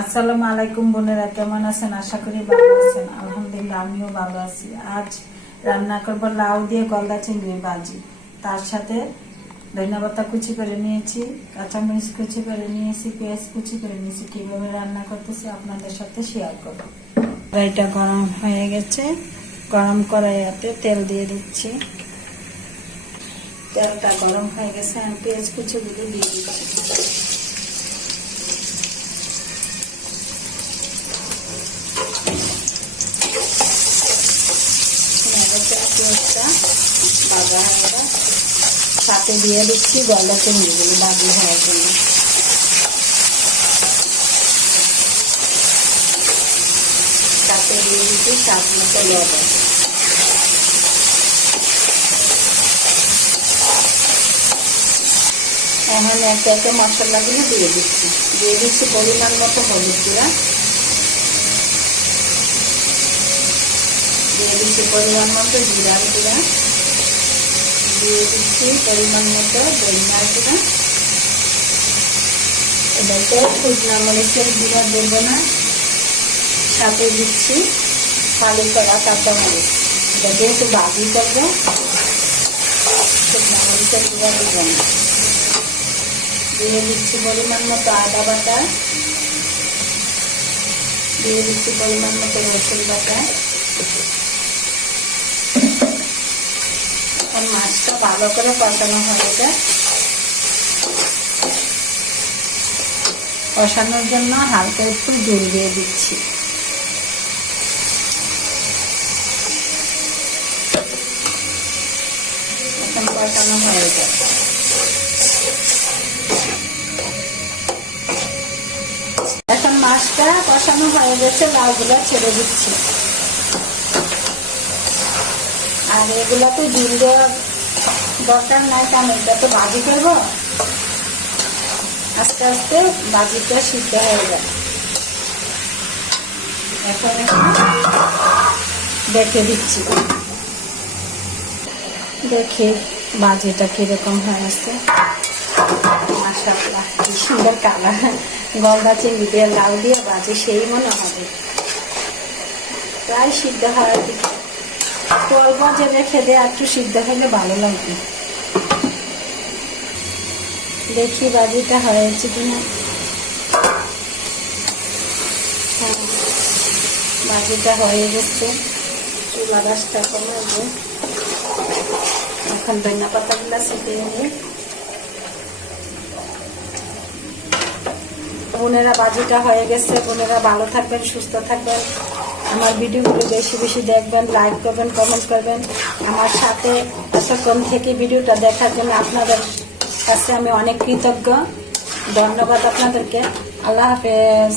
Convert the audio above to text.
আসসালামু আলাইকুম বোনেরা, কেমন আছেন? আশা করি ভালো আছেন। আলহামদুলিল্লাহ আমিও ভালো আছি। আজ রান্না করবো লাউ দিয়ে গলদা চিংড়ি ভাজি। তার সাথে ধনিয়া কুচি করে নিয়েছি, কাঁচামরিচ কুচি করে নিয়েছি, পেঁয়াজ কুচি করে নিয়েছি। কিভাবে রান্না করতেছি আপনাদের সাথে শেয়ার করবো। কড়াইটা গরম হয়ে গেছে, গরম কড়াইতে তেল দিয়ে দিচ্ছি। তেলটা গরম হয়ে গেছে, আমি পেঁয়াজ কুচিগুলো দিয়ে দিচ্ছি। সাথে দিয়ে দিচ্ছি গলদা চিংড়িগুলো ভাজি হওয়ার জন্য। সাথে দিয়ে দিচ্ছি স্বাদ মতো লবণ। এখন একে একে মশলাগুলো দিয়ে দিচ্ছি পরিমাণ মতো হলুদ গুঁড়া, দিয়ে দিচ্ছি পরিমাণ মতো জিরার গুঁড়া, দিয়ে দিচ্ছি পরিমাণ মতো ধনিয়ার গুঁড়া। এটাতে শুকনো মরিচের গুঁড়া দেবো না, সাথে দিচ্ছি ফালি করা কাঁচামরিচ। এটা যেহেতু ভাজি করবো, শুকনো মরিচের গুঁড়া দেবো না। দিয়ে দিচ্ছি পরিমাণ মতো আদা বাটা, দিয়ে দিচ্ছি পরিমাণ মতো রসুন বাটা। মাছটা ভালো করে কষানো হয়ে যায়। কষানোর জন্য হালকা একটু জল দিয়ে দিচ্ছি। এখন কষানো হয়ে যায়। এখন মাছটা কষানো হয়ে গেছে, লাউগুলো ছেড়ে দিচ্ছি। আর এগুলো তো ডিম দেওয়ার দরকার নাই, কারণ এটা তো ভাজি করবো। আস্তে আস্তে ভাজিটা সিদ্ধ হয়ে যায়। এখন দেখে দিচ্ছি, দেখি ভাজিটা কিরকম হয়েছে। মাশাআল্লাহ, কি সুন্দর কালার। গলদা চিংড়ি দিয়ে লাউ দিয়ে ভাজি সেই মনে হবে। প্রায় সিদ্ধ হওয়ার দিকে, অল্প যে রেখে দিয়ে একটু সিদ্ধ হলে ভালো লাগবে। দেখি ভাজিটা হয়েছে কিনা। হ্যাঁ, ভাজিটা হয়ে গেছে। চুলা গাছটা কমাবো। এখন ধনিয়া পাতাগুলো ছিটিয়ে নিই। বোনেরা, ভাজিটা হয়ে গেছে। বোনেরা ভালো থাকবেন, সুস্থ থাকবেন। আমার ভিডিওগুলো বেশি বেশি দেখবেন, লাইক করবেন, কমেন্ট করবেন। আমার সাথে এতক্ষণ থেকে ভিডিওটা দেখার জন্য আপনাদের কাছে আমি অনেক কৃতজ্ঞ। ধন্যবাদ আপনাদেরকে। আল্লাহ হাফেজ।